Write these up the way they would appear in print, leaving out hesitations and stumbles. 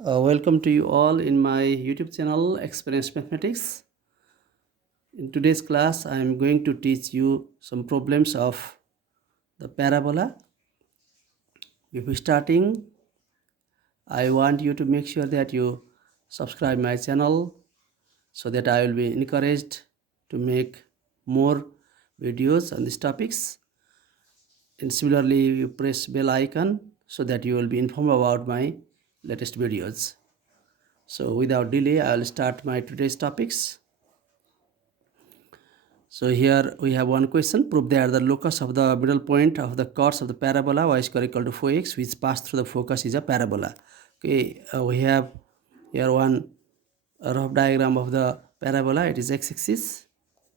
Welcome to you all in my YouTube channel Experience Mathematics. In today's class, I am going to teach you some problems of the parabola. Before starting, I want you to make sure that you subscribe my channel so that I will be encouraged to make more videos on these topics. And similarly, you press bell icon so that you will be informed about my latest videos. So without delay, I will start my today's topics. So here we have one question. Prove that the locus of the middle point of the chords of the parabola y square equal to 4x which pass through the focus is a parabola. Okay, we have here one rough diagram of the parabola. It is x-axis,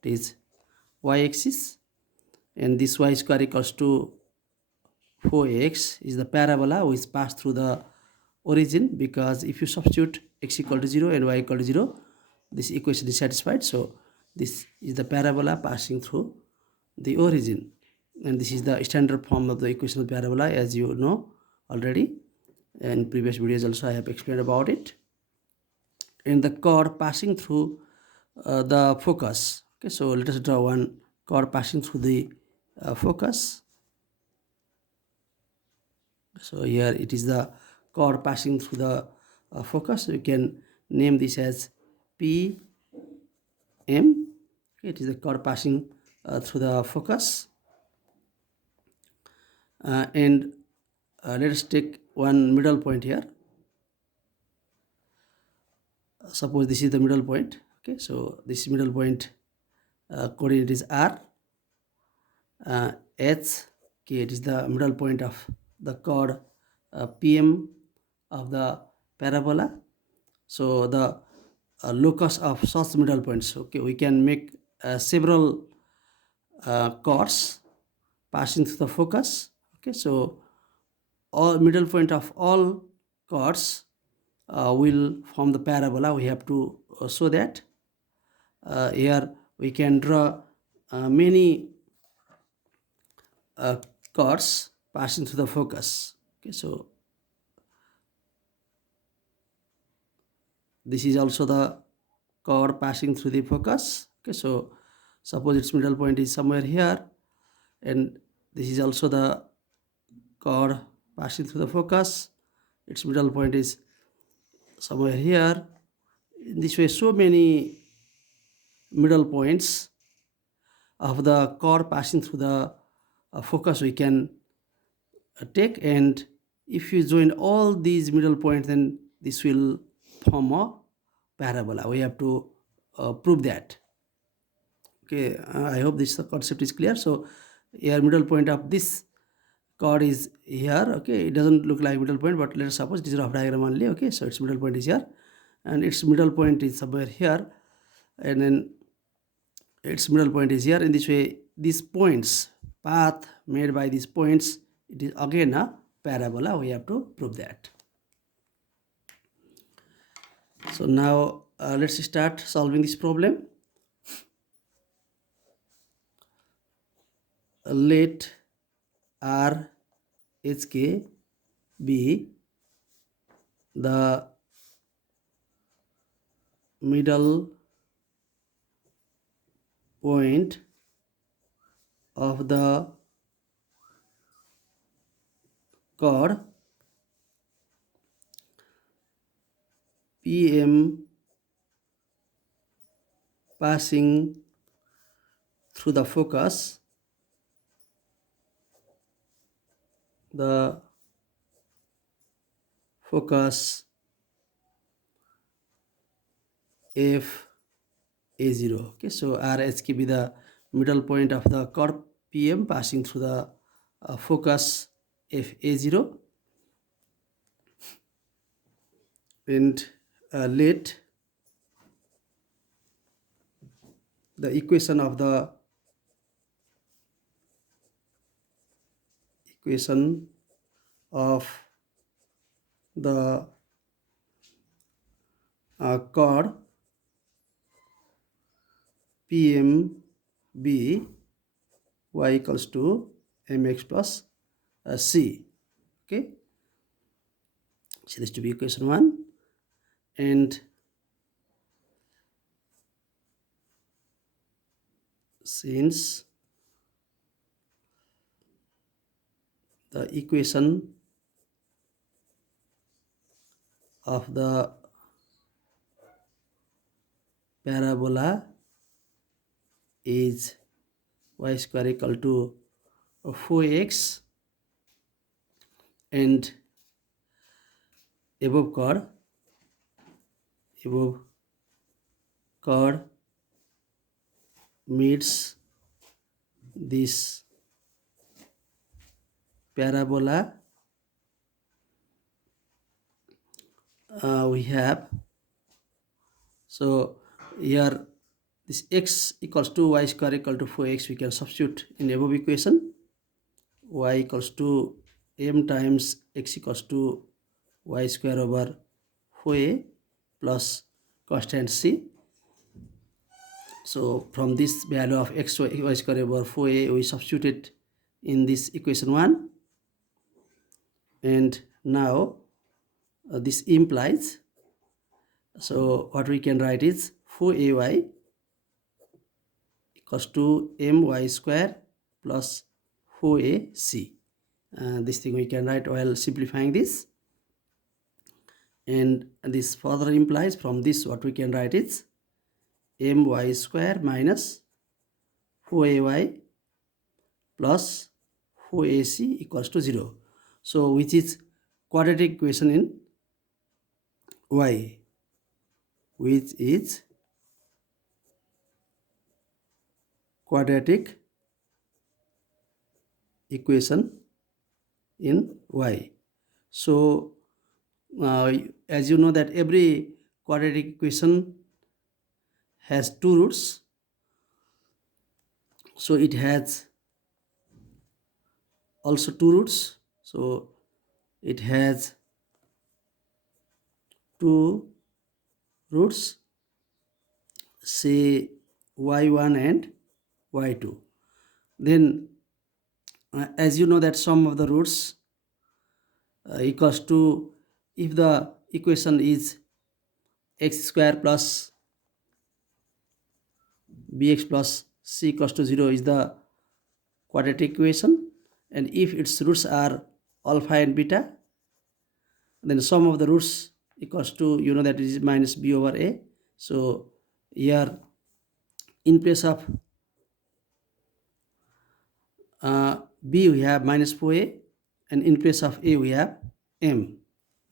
it is y-axis, and this y square equals to 4x is the parabola which pass through the origin, because if you substitute x equal to 0 and y equal to 0, this equation is satisfied. So this is the parabola passing through the origin, and this is the standard form of the equation of parabola, as you know already. In previous videos also I have explained about it. And the chord passing through the focus. Okay, so let us draw one chord passing through the focus. So here it is the chord passing through the focus. We can name this as P M. Okay, it is the chord passing through the focus. And let us take one middle point here. Suppose this is the middle point. Okay, so this middle point coordinate is R, H. Okay, it is the middle point of the chord PM of the parabola. So the locus of such middle points. Okay, we can make several chords passing through the focus. Okay, so all middle point of all chords will form the parabola. We have to show that. Here we can draw many chords passing through the focus. Okay, so this is also the chord passing through the focus. Okay, so suppose its middle point is somewhere here, and this is also the chord passing through the focus. Its middle point is somewhere here. In this way, so many middle points of the chord passing through the focus we can take, and if you join all these middle points, then this will form a parabola. We have to prove that. Okay, I hope this concept is clear. So here middle point of this chord is here. Okay, it doesn't look like middle point, but let us suppose it is a rough diagram only. Okay, so its middle point is here, and its middle point is somewhere here, and then its middle point is here. In this way, these points, path made by these points, it is again a parabola. We have to prove that. So now let's start solving this problem. Let R H K be the middle point of the chord PM passing through the focus. The focus F A0. Okay, so RH be the middle point of the chord PM passing through the focus F A0, and let the equation of the chord PMB y equals to mx plus c. Okay, so this to be equation 1. and since the equation of the parabola is y square equal to 4x, and above chord meets this parabola, we have, so here this x equals to y square equal to 4x, we can substitute in above equation. Y equals to m times x equals to y square over 4a plus constant c. So from this value of x y square over 4a, we substituted in this equation 1, and now this implies, so what we can write is 4ay equals to my square plus 4ac. This thing we can write while simplifying this, and this further implies from this what we can write is my square minus 4ay plus 4ac equals to 0. So which is quadratic equation in y, which is quadratic equation in y. So as you know that every quadratic equation has two roots, so it has also two roots, so it has two roots, say y1 and y2. Then as you know that sum of the roots equals to, if the equation is x square plus bx plus c equals to 0 is the quadratic equation, and if its roots are alpha and beta, then sum of the roots equals to, you know that is minus b over a. So here in place of b we have minus 4a, and in place of a we have m.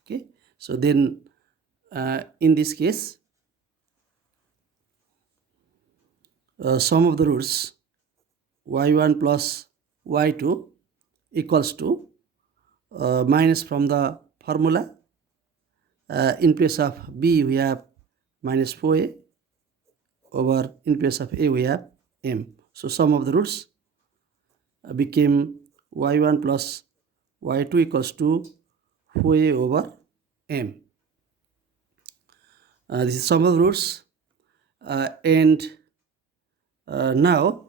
Okay, so then in this case sum of the roots y1 plus y2 equals to minus from the formula. In place of b we have minus 4a over, in place of a we have m. So sum of the roots became y1 plus y2 equals to 4a over m. This is sum of the roots, and now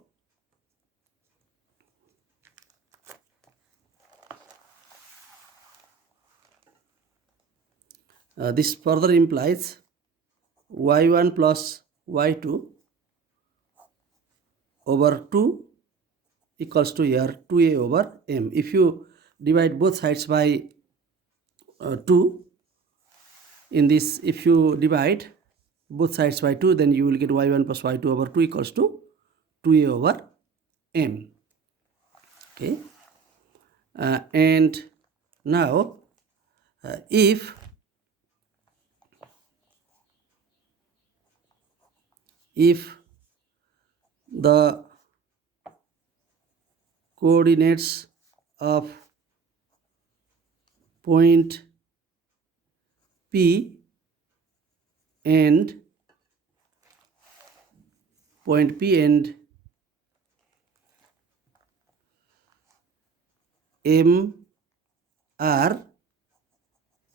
this further implies y1 plus y2 over 2 equals to here 2a over m. If you divide both sides by 2, in this, if you divide both sides by 2, then you will get y1 plus y2 over 2 equals to 2a over m. Okay, and now if the coordinates of point P and M are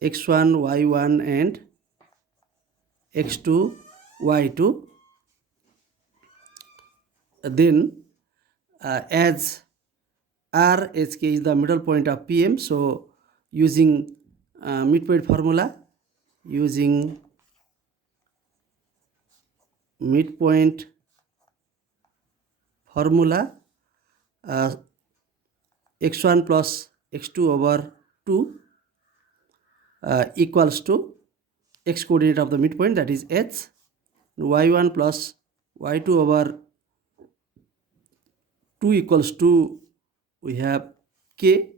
x1, y1 and x2, y2, then as R HK is the middle point of PM, so using midpoint formula, using midpoint formula, x1 plus x2 over 2 equals to x coordinate of the midpoint, that is h, y1 plus y2 over 2 equals to, we have k,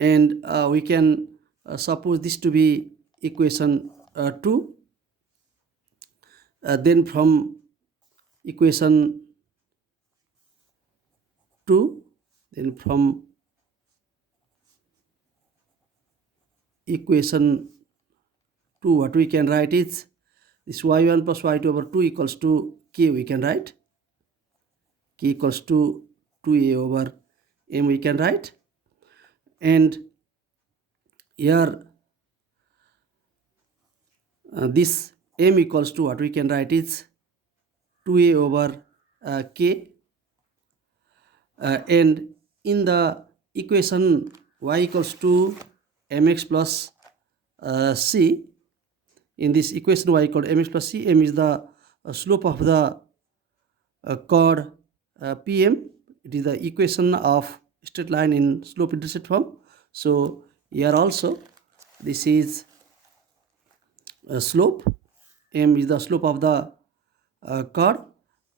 and we can suppose this to be equation 2. Then from equation 2, then from equation 2, what we can write is this y1 plus y2 over 2 equals to k, we can write k equals to 2a over m, we can write. And here this m equals to, what we can write is 2a over k, and in the equation y equals to mx plus c, in this equation y equal to mx plus c, m is the slope of the chord pm. It is the equation of straight line in slope intercept form. So here also this is a slope, m is the slope of the chord,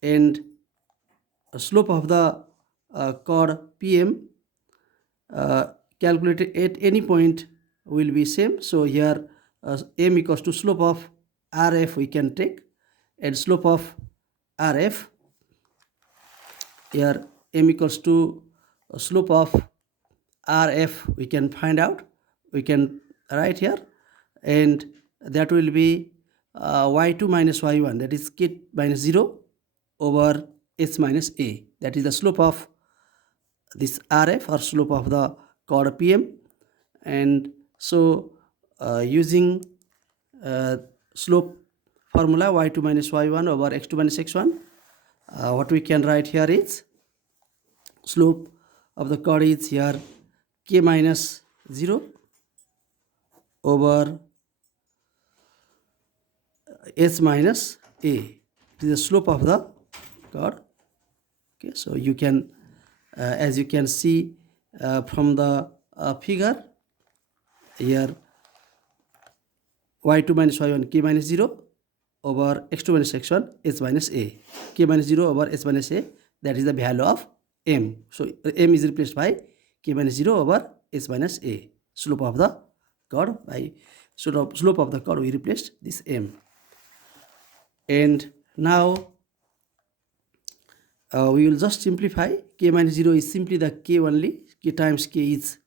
and slope of the chord pm calculated at any point will be same. So here m equals to slope of rf we can take, and slope of rf, here m equals to slope of rf we can find out, we can write here, and that will be y2 minus y1, that is k minus 0 over h minus a, that is the slope of this rf, or slope of the chord pm. And so using slope formula y2 minus y1 over x2 minus x1, what we can write here is slope of the chord is here k minus 0 over h minus a. It is the slope of the chord. Okay, so you can as you can see from the figure here, y2 minus y1 k minus 0 over x2 minus x1 h minus a, k minus 0 over h minus a, that is the value of m. So m is replaced by k minus 0 over h minus a, slope of the chord. By slope of the chord we replaced this m. And now we will just simplify. K minus 0 is simply the k only, k times k is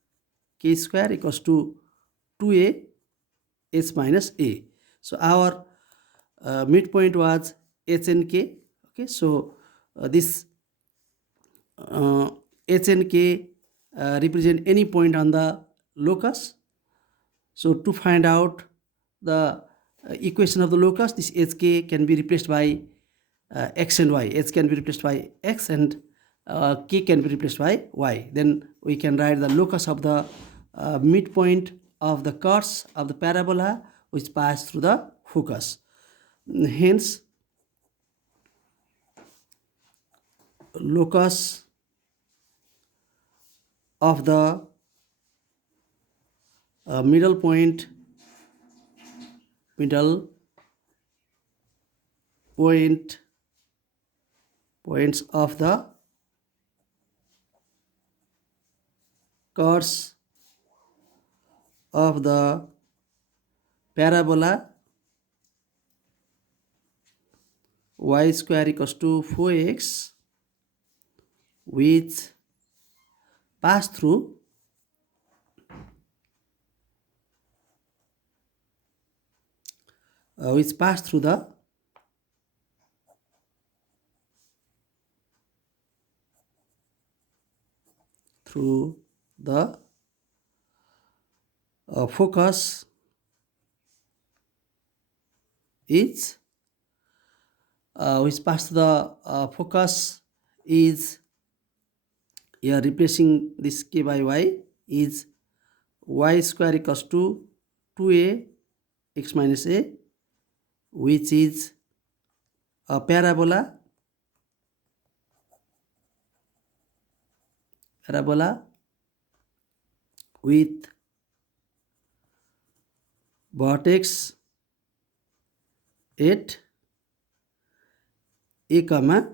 k square equals to 2a h minus a. So our midpoint was h and k. Okay, so this h and k represent any point on the locus. So to find out the equation of the locus, this hk can be replaced by x and y. H can be replaced by x, and k can be replaced by y. Then we can write the locus of the midpoint of the chords of the parabola which pass through the focus. Hence, locus of the middle points of the chords of the parabola y square equals to 4x, which pass through the focus is which pass to the focus is, here replacing this k by y, is y square equals to 2a x minus a, which is a parabola with vertex at a comma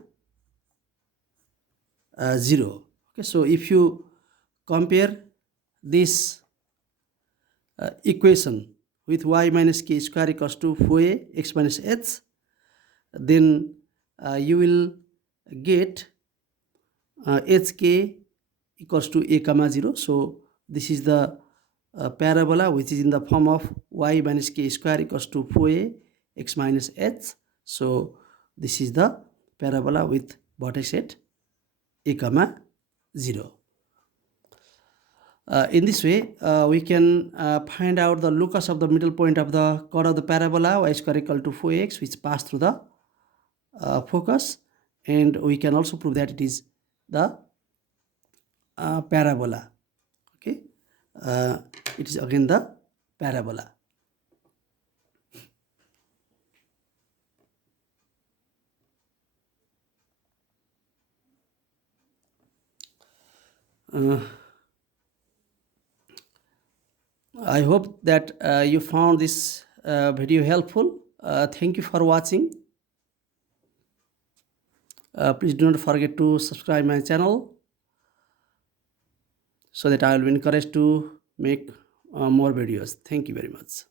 0. Okay, so if you compare this equation with y minus k square equals to 4a x minus h, then you will get hk equals to a comma 0. So this is the parabola which is in the form of y minus k square equals to 4a x minus h. So this is the parabola with vertex at a comma 0. In this way, we can find out the locus of the middle point of the chord of the parabola y square equal to 4x, which pass through the focus, and we can also prove that it is the parabola. Okay, it is again the parabola. I hope that you found this video helpful. Thank you for watching. Please do not forget to subscribe my channel so that I will be encouraged to make more videos. Thank you very much.